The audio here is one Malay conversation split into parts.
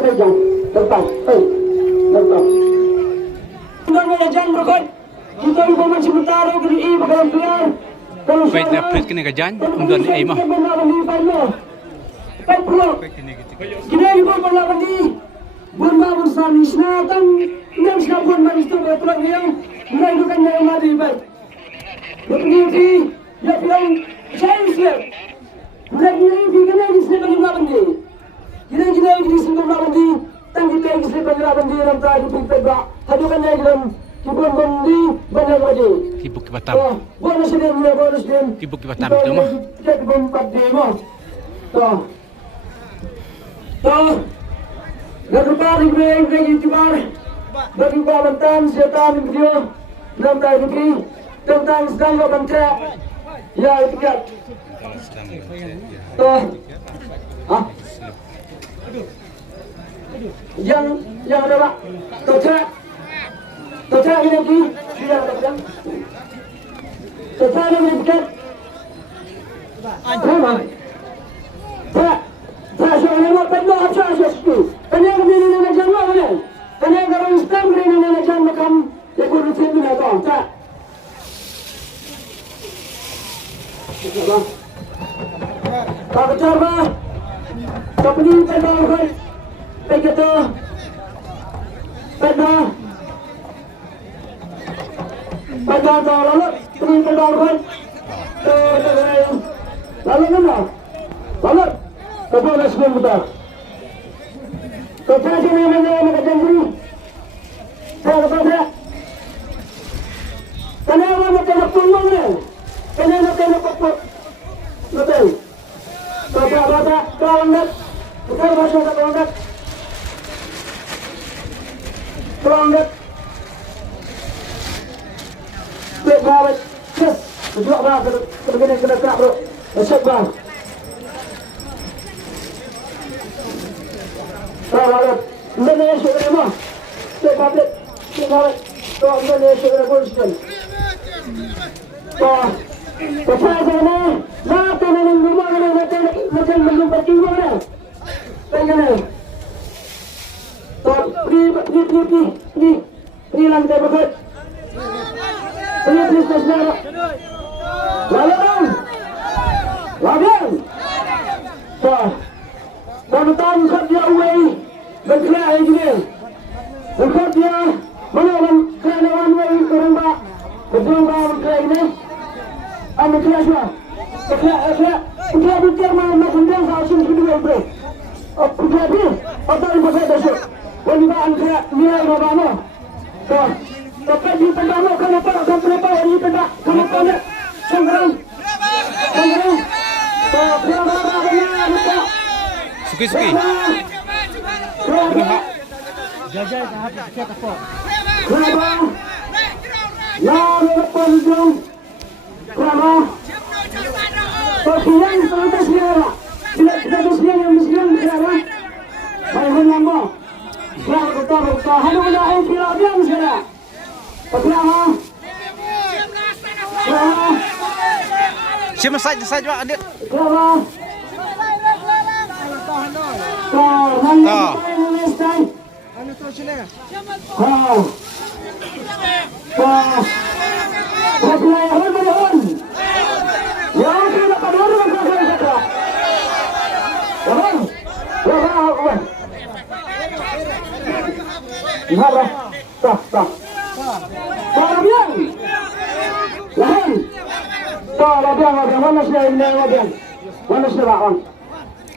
Azerbaijan. Tentang. Tentang. Enggak jangan berkot. Kita informasi sementara dari bagaimana biar. Wait na print kini ka dyan, kung doon ay mo. Gini ko pala di buwan ba sa misna tan nem sa buwan ba isto ba tulang yang mulai ko kanya yung madibay. Begini ya film saya sih. Mulai ni gini di sini bagi bandi. Gini di sini bagi tang kita di sini bagi bandi ram ta di pegga. Hadu kan ya dalam Kibun bandi banyak lagi. Tibuk kibatam. Bonus dia. Tibuk kibatam tu mah. Kibun padi mah. Lalu balik lagi cumar. Bagi balantan setan video. Dalam tadi ini tentang sedang baca. Ya itu kan. Yang ada pak. Tocak ini lagi. Tocak ini dekat. Sama. Saya nak perlu apa sesuatu. Kena kena nak jalan mana? Kena kalau Islam kena nak jalan macam yang guru sini nak tahu. Tak. Tak betul bah. Tak perlu perlu kan. Begitu. Perlu. Perlu lalu perlu kan. Lalu mana? Lalu. Kapag nasibang mo ta? Kapag sila naman na nakajangri? Kaya kapag na? Kanawa mo ka napulong na? Kanawa ka napapot? Natal? Kapag bata, kawangat? Kapag ba siya sa kawangat? Kawangat? Kapag bawat? Yes! Sejauh ba? Kapag kena kak bro? Nasib ba? Lalu, Indonesia berapa? Sebabnya, Indonesia berapa persen? Pasal sana, nak nanti rumah macam belum berjuang ni, pengen. Ni lantai berkat. Ini sesuatu. Lalu, Bantuan kerja away berkena ini. Kerja menolong kerana away kerana berjumpa berkena ini. Anu kerja. Kerja bukan macam dia sahaja kedua itu. Kerja ni atau ibu saya besok. Wanita kerja nilai berapa? Tapi di pendana kenapa di pendana kenapa ni? Sanggup. Suki. Jajal tahap kita tepuk. Ya, lepas itu. Kenapa? Persiapan terus dia. Tidak terus dia yang mesti berjalan. Baik lama. Saya betul. Hanya ada kira dia mesti. Kenapa? Siapa saja adik? Kenapa? Anu tu sini.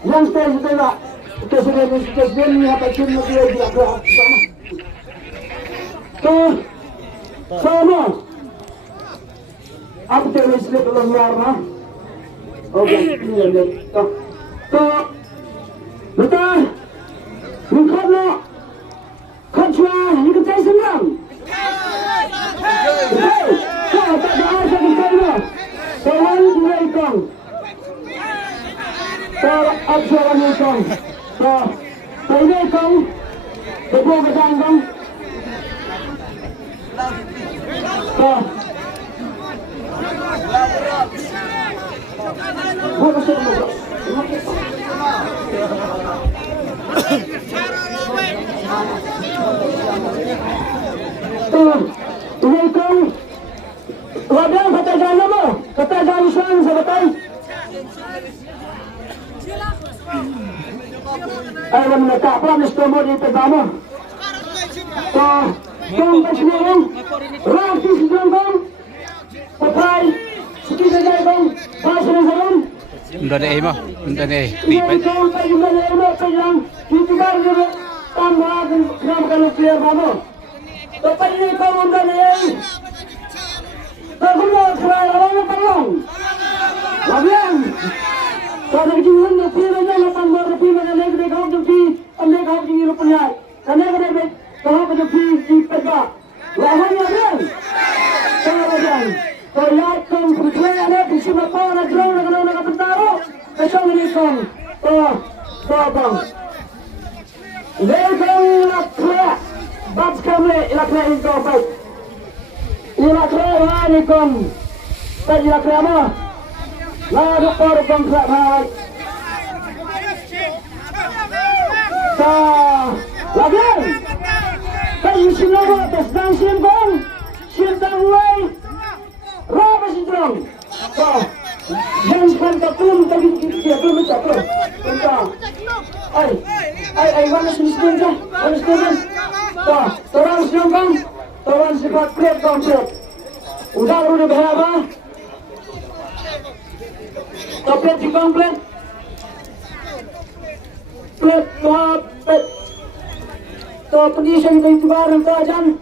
Yang saya sudah kesedihan ni apa cuma dia sama. Sama. Apa yang mesti belum warna? Okey, ini dia. Betul. Bukan nak. Kacua, ini kita senang. Kau tak ada apa di sana. Selalu dua ikon. Ajaran ikon. Ini ikon. Betul betul ikon. Bukan Ini kau wadah kata jangan apa? Kata jangan sang sebetai. Ayo mendekat pula mesti di pertama. Kau pasnya kan? Rafi sedang bang. Papai, sikit saja bang. Pasnya sedang. Udah deh mah, udah deh. Ini kau tak juga nak pegang. Kita baru tambah kenapa kalau clear kamu? Papai ini kau udah deh. Kau nak kerai orang perang. Bagian. Kalau jiwan nak pilih aja lapan baru pilih mana lagi dek kau jadi anda kau jadi lupa karena kau dek kau kau jadi dipegak. Lawannya kan? Kalau bagian. Kau lihat kau berkelai ada di sini kau nak drone nak bertaruh. Kau ini kau. Bang. Lepas nak kerai. Bats kami nak kerai itu apa? Nak kerai ni kau. Tadi nak kerai apa? Lalu orang bangsa hai. Lagi. Kayu sinawa sedang simbang, simbang way. Raba sidrong. Yang kan belum tadi dia belum cakap. Entah. Ai mana siniskan je? Mana siniskan? Orang simbang, orang sibat krep komplet. Udah berapa? Komplet di komplet. Plet plet. Penisah kita itu barang kajian.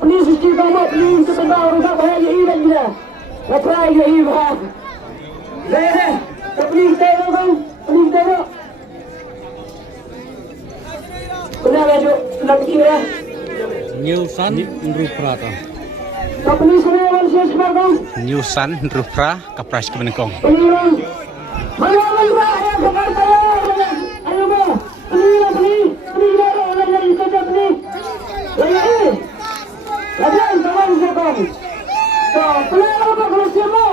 Penisah kita mau penisah kita orang tak bahaya ini dia. Lepas dia ini bah. Leh, penisah itu kan, penisah itu. Kenapa baju? Kenapa kira? Nielsen Rupra ta. Penisah ni orang siapa sekarang? Niusan Rupra kapras kemenekong. Penisah. Mana ya Jakarta ya. Ayo bah. Penisah orang yang kerja penisah. Lagi zaman sekarang. Penisah apa kalau siapa?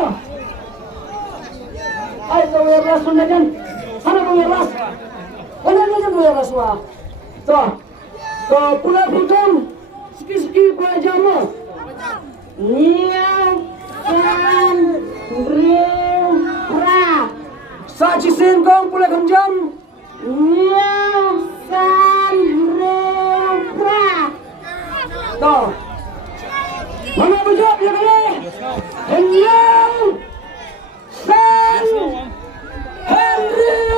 Ayo ya rasul kan. Mana punya ras? Mana ni punya ras wah. Pulau Putang. Sikit-sikit punya jamu. Nielsen Rupra. Saji Sengkong Pulau Kenjam. Nielsen Rupra. Mana berjawab ya kali? Nielsen Rupra.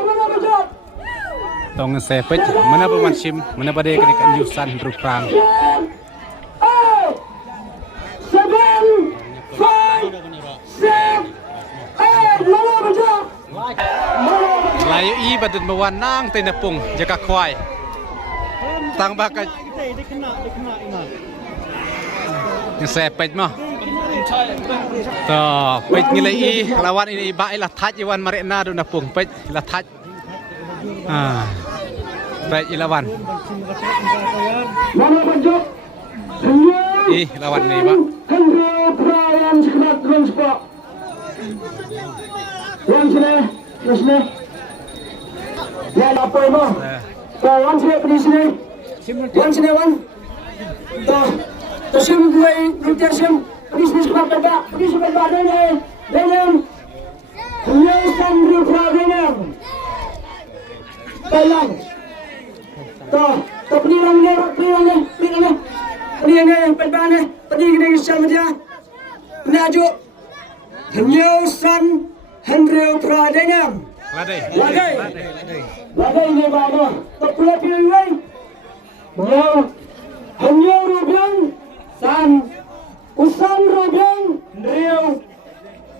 Mana berjawab? Tong sepet, mana pemansim, mana pada kedekan Niusan Rupra. 7, 5, 6, 8. Mana berjawab? Layu i badut mewanang tenapung jaka kwai. Tang bakal yang sepet mah. Pet nilai i lawan ini iba ilah taj iwan marina do napung pet ilah taj. Pet ilawan. Mana berjawab? Lawan ni ba. Yang sekerat transport. Yang sini. Yang apa itu? Yang sini pergi sini. Yang sini wan. Tersim gue tersim. Pergi sini sekerat kerja. Pergi sekerat badan ni. Dengan Nielsen Rupra dengan. Thailand. Pergi orangnya. Pergi yang perban pergi ke sama dia. Penaju Nielsen Rupra dengan. Lagai ni bawa. Terpulang pilih. Hanya Rubiang San Usan Rubiang Riau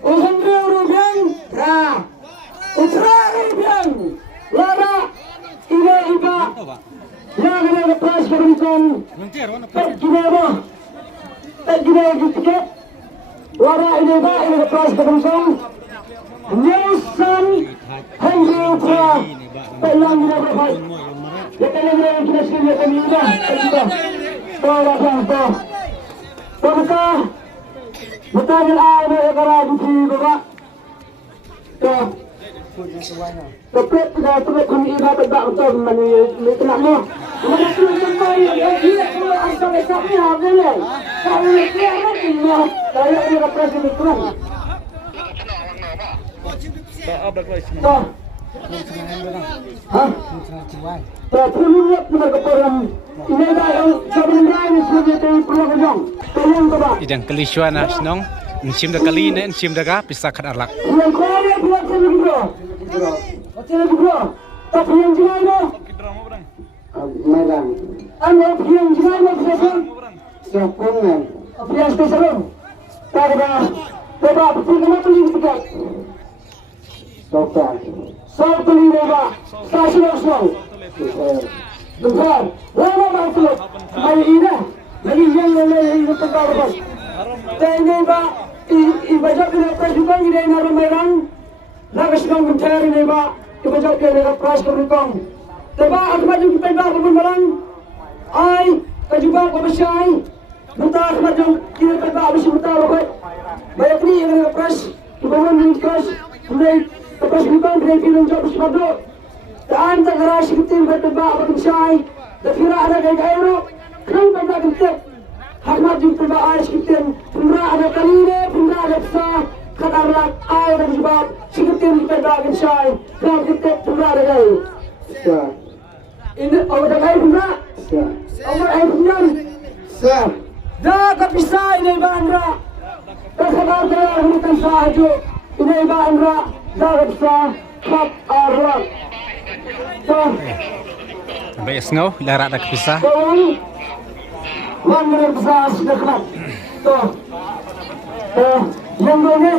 Usan Riau Rubiang Ra Utra Rubiang Lara Iba yang ada lepas beruntung tak gila tiket Lara Iba lepas beruntung Nielsen Rupra tak hilang gila berbaik. Kita lihat kita sekali kami ini kita. Buka Mutakin ay na karado si baba. So, kapit na tulad kung ibabat ba ito, may tinak mo. Mga tulad ng bayo, hindi ko ang sabay-sabay niya, gano'n. Sabi na siya, kaya ay nakapresident ko lang. So, ha? So, pulungat na magkaparang ineda ang sabi ng bayan, sabi ito yung pulungan. Kayang baba. Idang kaliswa na sinong nsim da kali ne nsim da ga pisa khat arlak. Yang kau ni buat sini bro. Sini bro. Tapi yang jangan lo. Merang. Anu yang jangan lo siapa? Siapa ni? Apa yang spesial? Tak ada. Coba betul kena tulis dekat. Doktor. Saya tulis dekat. Saya sudah. Bentar. Lama masuk. Hari ini. Lagi yang itu terbaru. Tanya ba. Ibajak na presiden ni na Merang. Nagas kang menteri ni ba. Ibajak na pras kerukong. Teba akmat yung kita ba Merang. Ay kajuba ko masyay. Muta akmat yung kita ba abis muta ko. Bayak ni yung pras. Ibawan ng pras. Kulay pras kerukong kulay pinong job smado. Taan tagaras kitin ba ako masyay. Dafira ana kay kayo. Kang ba kita. Hakmat yung perbaas kitin. Pura ada kanina, pura ada psa. Katarlak ay dan sebab sikitin kita bagian syai. Kalau kita pura ada gay. Ini awak ada pura. Awak ada pura. Dah kapisah ini bandra. Kasabar dah hutan sahaja. Ini bandra. Dah kapisah. Kap arlak. Sampai esngau larak dak pisa. Wan menurut saya sudah kemat. Yang ini.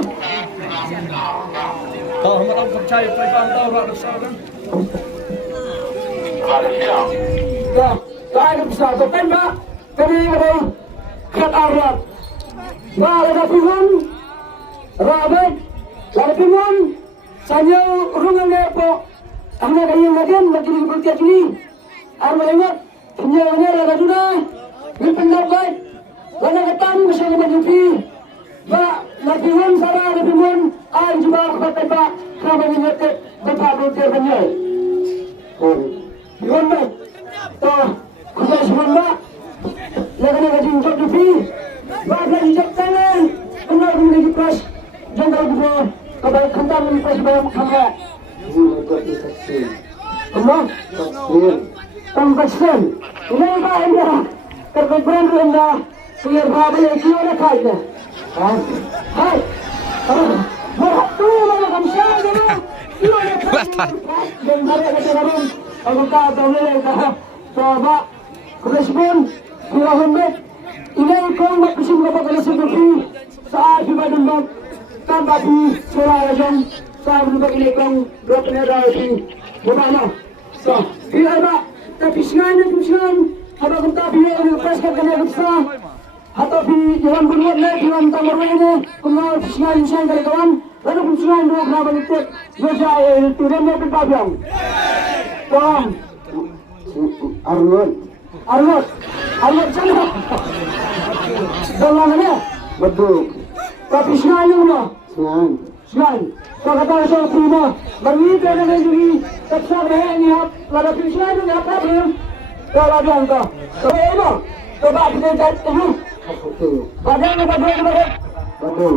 Tahu orang percaya percaya tahu ada sahaja. Tak ada bisa tembak. Kami ada kat Arab. Ada pihun, Rabat, ada pihun. Saya rungan lepo. Anda kaya ngajian lagi di bertiap ini. Arab ingat. Punya ada sudah. Yung pendapat, wala katang masyadong majupi. Ba, napihon sana, napihon, ay jubah kapatay ba, kama ninyote, bapabote ba niyo? Yun ba? To, kumas mo ba? Laga na kajing majupi. Ba, kajing tangan. Kung na kung nagipras, dyan daw gubo, kabay kantang nagipras ba yung kamaya? Ano? Pangkasyan. Inay ba, ina? Terkeberan rendah, punya babi yang kira kaya. Hai, berhati mana kamu siapa? Kira kaya. Dan hari ada orang, aku tahu mereka. Coba, respon, kira hendak. Ini kau nak bising apa kalau seperti saat kita dendam, tambah di selajang, saat kita ini kau dua penyadar ini, bagaimana? So, kira apa? Tapi sengaja. Ada kita biar orang pers kerana kita, atau di jalan berbuat leh, jalan tambah ini, kalau sengaja insan dari kawan, lalu pun sengaja dua kenapa itu, berjaya turun dari berbagai. Kawan, Arnold, cakap, dalam mana? Betul. Tapi sengaja mana? Sengaja. Kalau kata saya prima, berita dengan juga, tak sabar ni hap, lalu sengaja ni apa belum? Kalau dia angka, coba ini, coba kita cari ini. Bagaimana betul?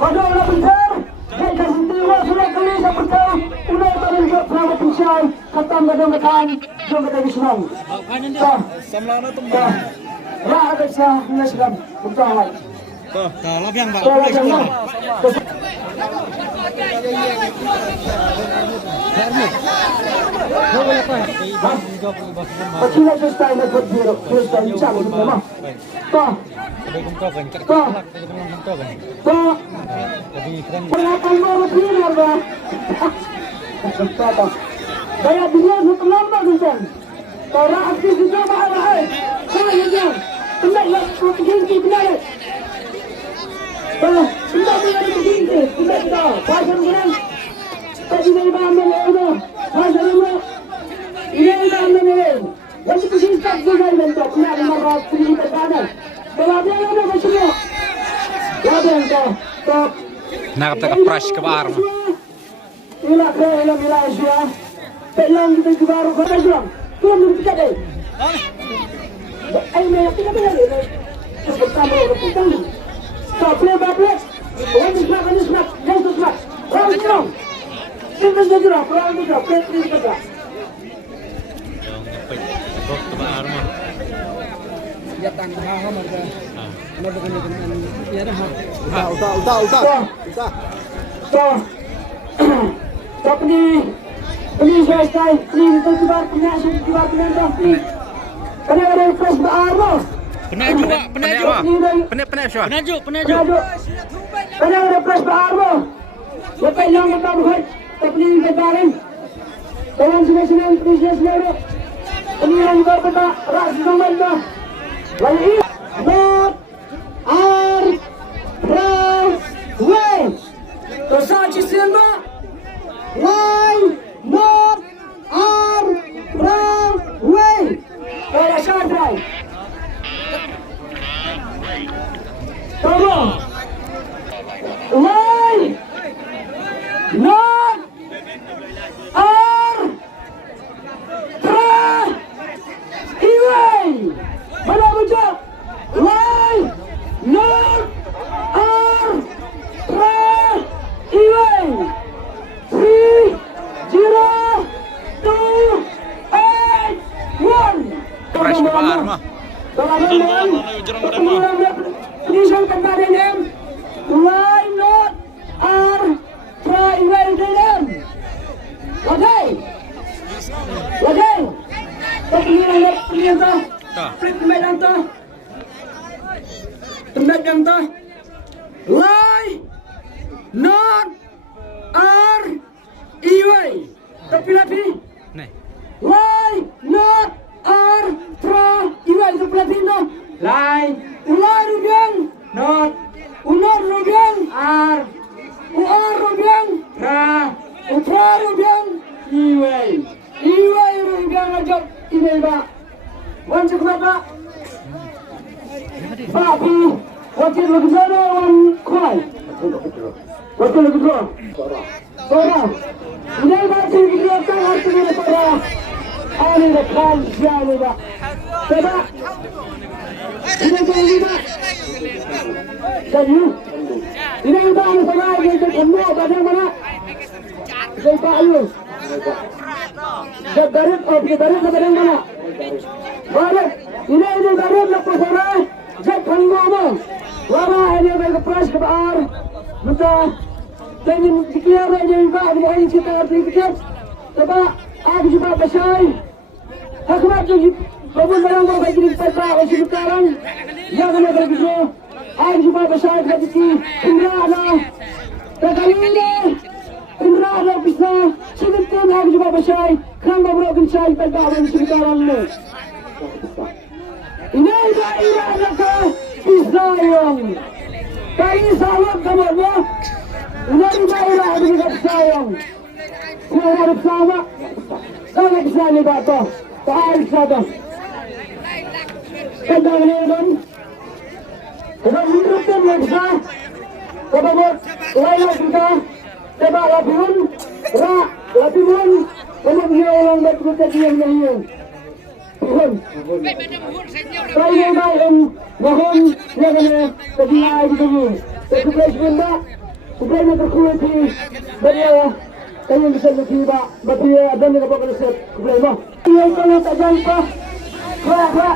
Bagaimana besar? Saya kasih tahu sudah kali saya beritahu, udah tadi juga pernah berbicara, kata makan, jom kita disenang. Samlana tumbang. Ya ada saya menyesuaikan, betul. Kalau yang tak Kalau jangan. Pagkila sa tayo nagpapiro, first time siya, gusto mo ma. To. Wala pang mga pino ba? Kaya bigyan mo lang ba gusto? Para aktif dito maalahay. Kaya yan. Hindi lang, hindi pinalik. Hindi pinalik. Hindi kita. Pasang mo lang. Pwede na iba ang mga ano. Pasang mo. Ini dah menang. Yang itu singkat juga mentok. Nak marah pilih pertahanan. Kalau dia ada macam ni, ya Rabian top. Nakap taka prash ka ba arma. Ila Malaysia. Pelang kita baru kata bilang. Tuan kita deh. Ay may kita lagi. Pertama kita. Stop play by play. One is not. Just to smack. Round down. Simple saja lah. Round down. Play kita. Tok ka ba arma. Datang mahal mereka. Ano ba kanila kan? Ya dah. Uta. Stop ni. Please selesai. Please tersebar penyakit dah. Please. Ada fresh berarma. Penajuk. Penajuk. Ada fresh berarma. Lepas yang kita buat. Tapi kita rin. Dengan senang please selesai. Ini yang kita ras zaman dah. Lagi not are way. Tersaji semua. Why not are way. Para Shandrai. Tolong. Why not are way. Mana baca? Why not are way. 3, 0, 2, 8, 1. Prash ka ba arma. Penyusun kembali dem. Why not are way dem. Lagi. Penyusun tu. Tempat yang tu. Why not are way. Tapi lagi. Nih. Why not are way. Tapi lagi no. Lai. Ular rubiang. Not. Ular rubiang. Are. Ular rubiang. Ra. Utra rubiang. Way. Way rubiang ajak. Iway ba. Wan cakap apa? Papi. Wakil lagi sana wan kuai. Wakil lagi sana. Orang. Ini masih kita tengah sini orang. Ini depan siapa ba? Coba. Ini kita. Jadi. Ini kita anu sama kita semua badan mana? Kita ayu. Garit badan mana? Barat. Ini garit lepas sana. Jat panggung. Lama ini mereka press ke bar. Betul. Jangan dikira jangan buat bukan kita artikel. Coba aku juga besar. Aku nak jadi bangun barang bagi kita bagi sekarang. Jangan ada begitu. Aku juga besar jadi Indra ada. Sekali ini Indra ada bisa. Sebentar aku juga besar. Kan baru bisa bagi sekarang ni. Ini ada ke bisa yang. Kali sahabat kamarnya. Ini daerah dengan sayang. Saya harus sama. Sangat bisa ni bato. Tahan saja. Kendang ni kan. Kita hidup tu bisa. Kita buat layak kita. Kita lapiun. Lapiun. Kita dia orang betul diam diam. Tuhan. Saya mahu mohon jangan terdiam di sini. Sesuai benda. Supaya terkuati beliau yang bisa bertiba bertiba dan juga berset beliau. Yang kalau tak jangka, kerana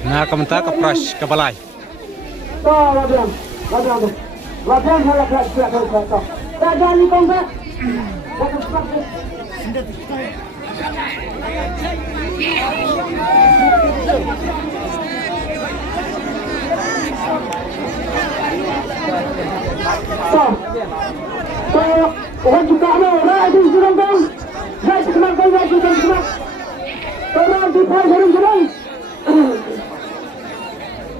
Nakamta ka prash ka balay. Labian halak kerana tak jadi kompak. Orang juga ada di dalam bang. Saya sekarang saya juga sekarang. Orang di pasar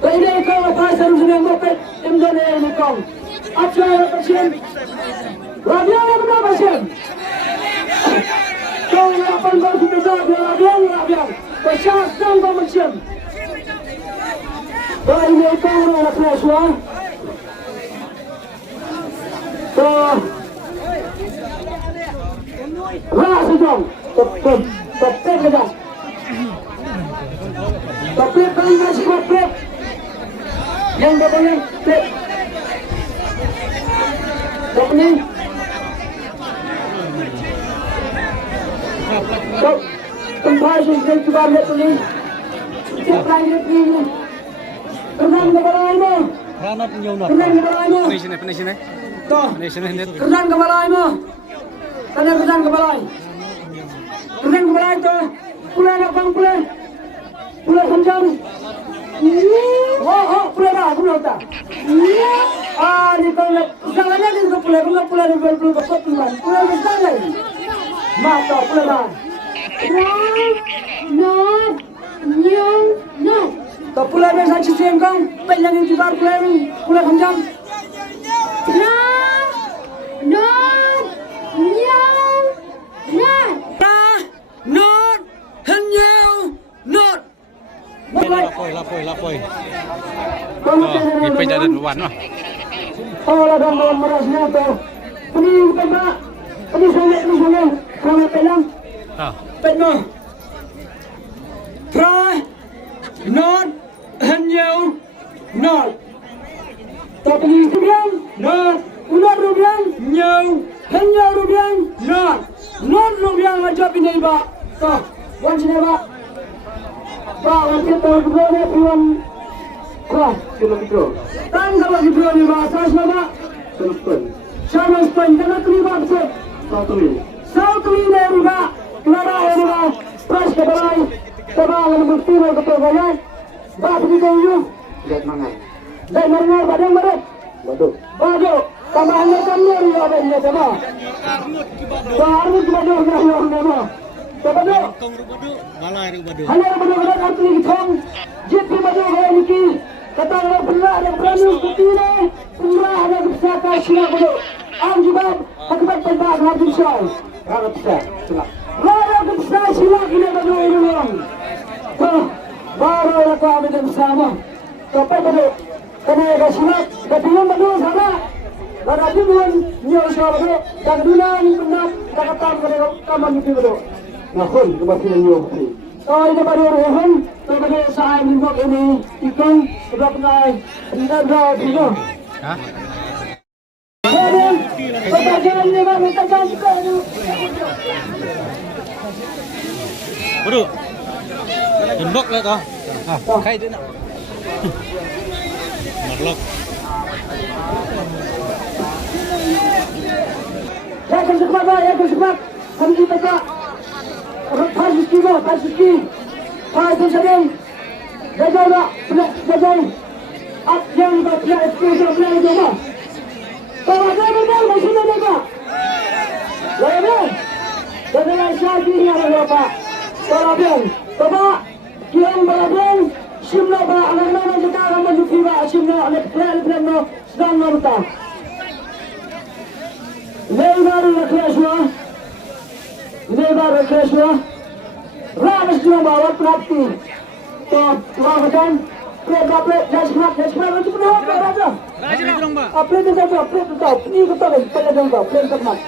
ini kalau pasar sudah makan Indonesia ini kau. Apa yang pasien? Rabian apa pasien? Kau yang apa kau kita tahu Rabian. Pasar sedang kau pasien. ini kau nak flash wah. So, wah sejauh, tepat kita. Tapi kau masih kuat. Yang berapa tip? Berapa ni? So, tempat yang kita lihat ni, siapa yang ni? Kenang kepala ini. Ranat nyonot. Kenang kepala ini. Pening sini. Toh. Pening sini net. Kenang kepala ini. Kenang kepala. Kenang kepala itu. Pula nak bang pula. Pula kencang. Oh, pula dah, pula tak. Ni kalau janganlah ni pula ni pula kepulan. Pula besar lagi. Mata pula dah. No. तो पुला में साची सेम कौन पहले की बार पुला समझाम no not hanyau not Lapoi. Ipe jalan wan mah. Orang dah mau merasnya tu pening pemak pening sangat kami pelang penuh try not hanyau not tapi kemudian not ular rubiang nyau hanyau rubiang not rubiang aja pindah ba toh wan sini ba wan kita berani puan kuah kilometer tan kalau di puan ba asas ba sama spin dengan terlibat set satu ini ba clara ini ba pas ke balai sebab bukti mau ke pegawai bah begitu you lihat mangan dan mangan badang baduk tambahannya kan nyeri ada ini sama baru baduk nama baduk Balai baduk. hanya baduk arti thong jipi baduk hai niki kata orang benar ada berani bukti ni pura ada bisa kasih baduk am juga akibat pendak habis show harap bisa harap bisa sila ini baduk ini orang baru aku ambil bersama. Sampai pada kena kasihat, kepingin berdua sana. Berarti bukan nyau sahaja. Dan dunia ini benar katakan kepada kaman itu berdua. Nakun kebahagiaan nyau putri. Oh ini pada orang, pada saya minta ini ikan sudah pernah tidak berapa itu. Hah? Kemudian kebahagiaan ini kan kita juga itu. Baduk. Jembok lah toh. Kai dia nak. Marlok. Ya kesepak. Kami kita tak. Pasuki. Pasal sedang. Jaga tak. Jaga. Up yang berpihak eksklusif pelai jaga. Kalau ada benar masih ada jaga. Lainnya. Dengan syakir yang berapa. Kalau biar. Bapak, kian berabung, simla ba anak-anak kita akan menjuki ba simla anak plan no sedang nonta. Lebar rekreswa. Ramas cuma bawa prakti. Top, lakukan. Play, jasmat itu punya apa raja? Raja dong, Mbak. Play itu tahu. Ini kita lagi play dong, play termat.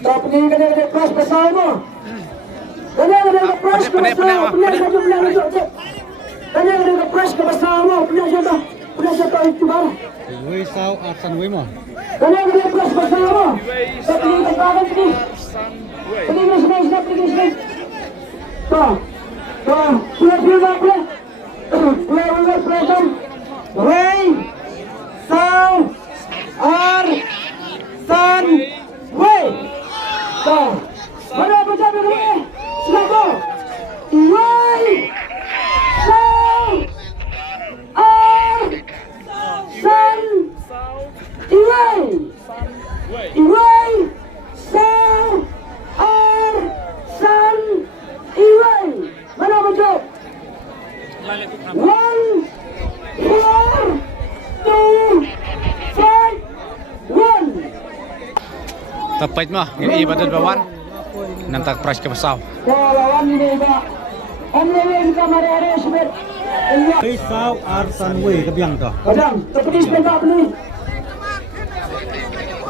Tak pergi kena press besar tu. Kena press ke besar. Kena press ke besar tu. Punya jatuh itu baru. Wei sao asan wei mo. Kena press besar tu. Tak pergi ke belakang pergi. Pergi sini. Play. Wei sao ar san wei mana baca dulu silakan wei sao ar san wei sao ar san wei mana baca 1 4 3 2 1 Pej mah, ini badan bawan. Nantak pras ke pasau. Lawan ini Pak. Omlewe kamar area sebet. Pisau arsan we kebiang toh. Kadang seperti sepeda ni.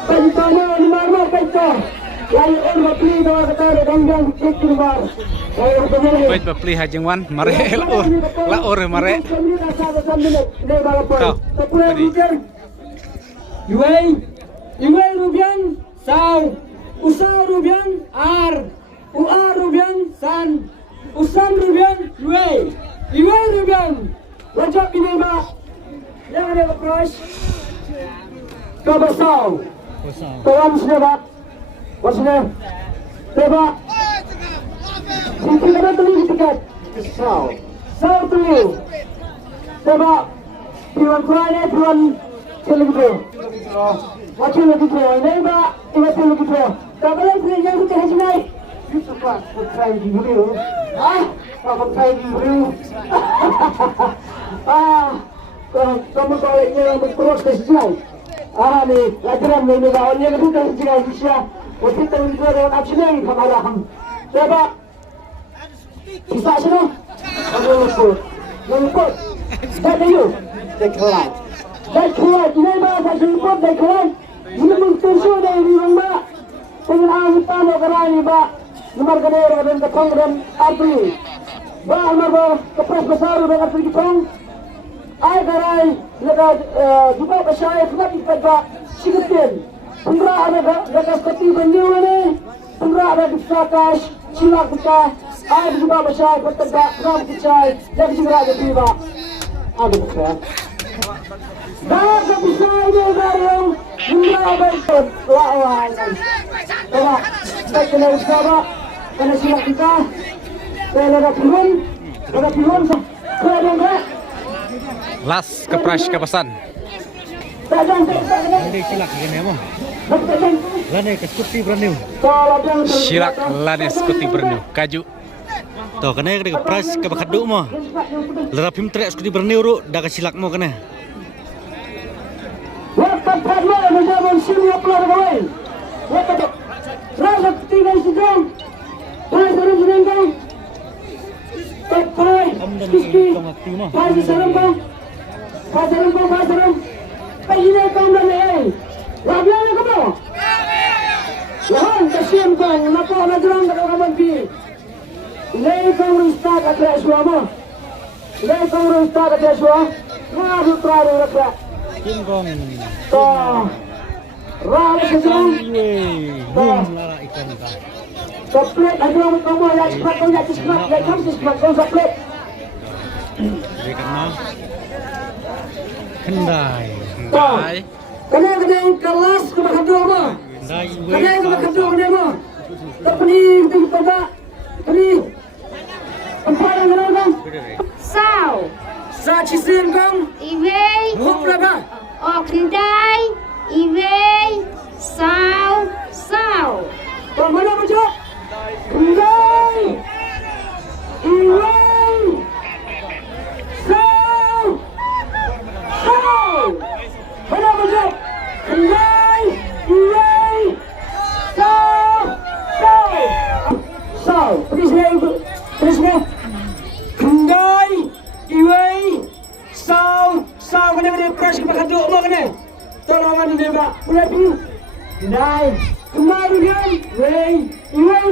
Pentama ni marmar penta. Lai on bapli dawa kata danggang cek keluar. Saya betul. Pej bapli hajeng wan, mare laur mare. Kau. Iwei rubian sau. Usa rubian ar. Ua rubian san. Usan rubian iwei. Iwei rubian. Wajib ini Pak. Yang ada approach. Kabasau. Kawan sudah Pak. Wasna. Tebak. Sisi kanan teli tiket. Sau. Sau teli. Tebak. Piwan kurangnya piwan celenggu. Wajib lagi tu. Ini Pak. Iwei lagi tu. Tak boleh yang kita hajimai. Itu Pak. Putrai di bulu. Putrai di bulu. Kamu baliknya yang berterus ke sini. Ni, lajaran ni bawa ni kedua ke sini Malaysia. Waktu itu kita dalam action kemarin. Coba. Bisa sini. Luput. Dah you. Deklan. Ini bahasa luput deklan. Ini mengtuju dari rumah. Pengenalan hutan negara ini Pak. Nomor kedua dan ketong dan arti. Bah nomor kepres besar dan arti ketong. Ay garay juga bersaya khidmat kepada Singapura. Pura ada dekat seperti Banjir pura ada di Sakash, Silak kita. Ay juga bersaya kepada Ram Kicai dan juga ada di Pak. Ada bersaya. Dah bisa ini barang pura baikkan lawan. Coba kita kena usaha kena Silak kita. Kena pihon, kena Las ke pras ke pasan. Lane silak gini mo. Lane keskuti berniu. Silak lanes kuti berniu. Kaju. Toh kena ke pras ke bakadu mo. Lerapim trek skuti berniu ru dah ke silak mo kena. Waktu pertama menjadi sini upload kawai. Waktu rasa tinggal sedang. Pai sarung sedang. Pai. Kiski. Pai sarung bang. Pasaran. Pagina kau dah ni. Rabian ni kamu. Lahan kasihan kau. Napa nak jalan tak kau mampu. Lei kau rusta kat suama. Lei kau rusta kat suama. Ngabu teraru rasa. Kingkong. Toh. Rala sesuatu. Lara ikan kah. Saplet ada kamu yang cepat kau yang cepat kau saplet. Ikan mah. Kendai. Dai. Kena kelas ke kedua mah. Kendai we. Kena ke kedua mah. Tapi tinggi pada. Ini. Apa yang orang? Sao, Sa cisin kang. Iwei, Hop berapa? Kendai, Iwei, Sao. Kau mana baca? Kendai. Iwei. Mana baca? Kendai. Iwei. Sao. Terusnya. Kendai. Iwei. Sao kena press ke bakal duk mak kena. Tolongan ni Pak. Boleh pi. Kendai. Kemari kan? Iwei